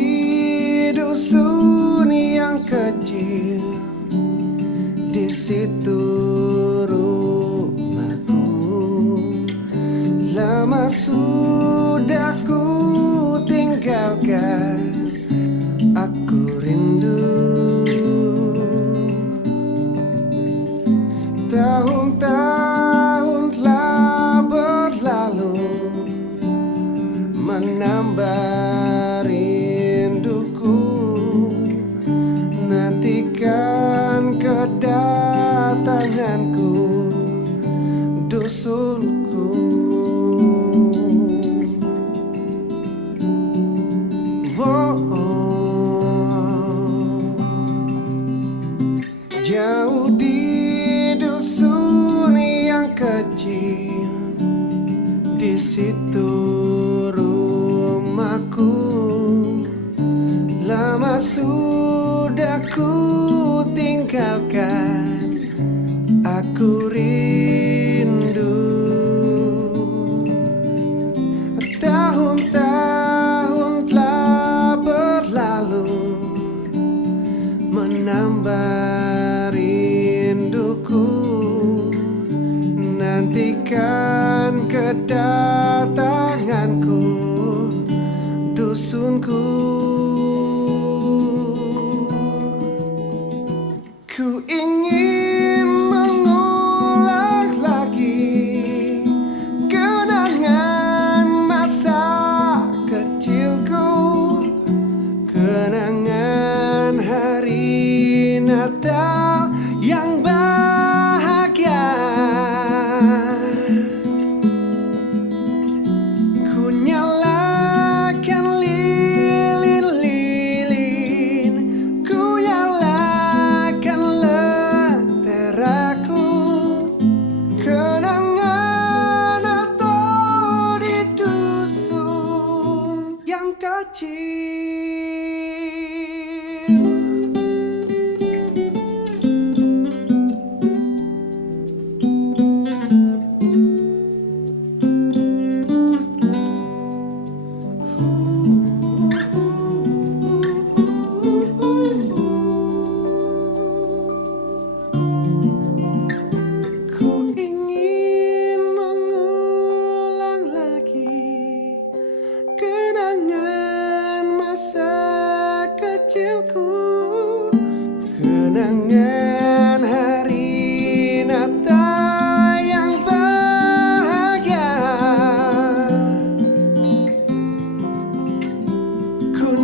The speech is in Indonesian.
di dusun yang kecil, di situ rumahku. Lama sudah ku tinggalkan, aku rindu. Tahun-tahun telah berlalu, menambah rinduku. Nantikan kedatanganku, dusunku. Jauh di dusun yang kecil, di situ rumahku. Lama sudah ku tinggalkan, aku rindu. Tahun-tahun telah berlalu, menambah rinduku. Nantikan kedatanganku, dusunku. Ku ingin mengulang lagi kenangan masa kecilku, kenangan hari Natal yang bahagia. Ku nyalakan lilin-lilin, ku nyalakan lenteraku. Kenangan Natal di dusun yang kecil. Ku ingin mengulang lagi kenangan masa kecilku, kenangan hari Natal yang bahagia. Ku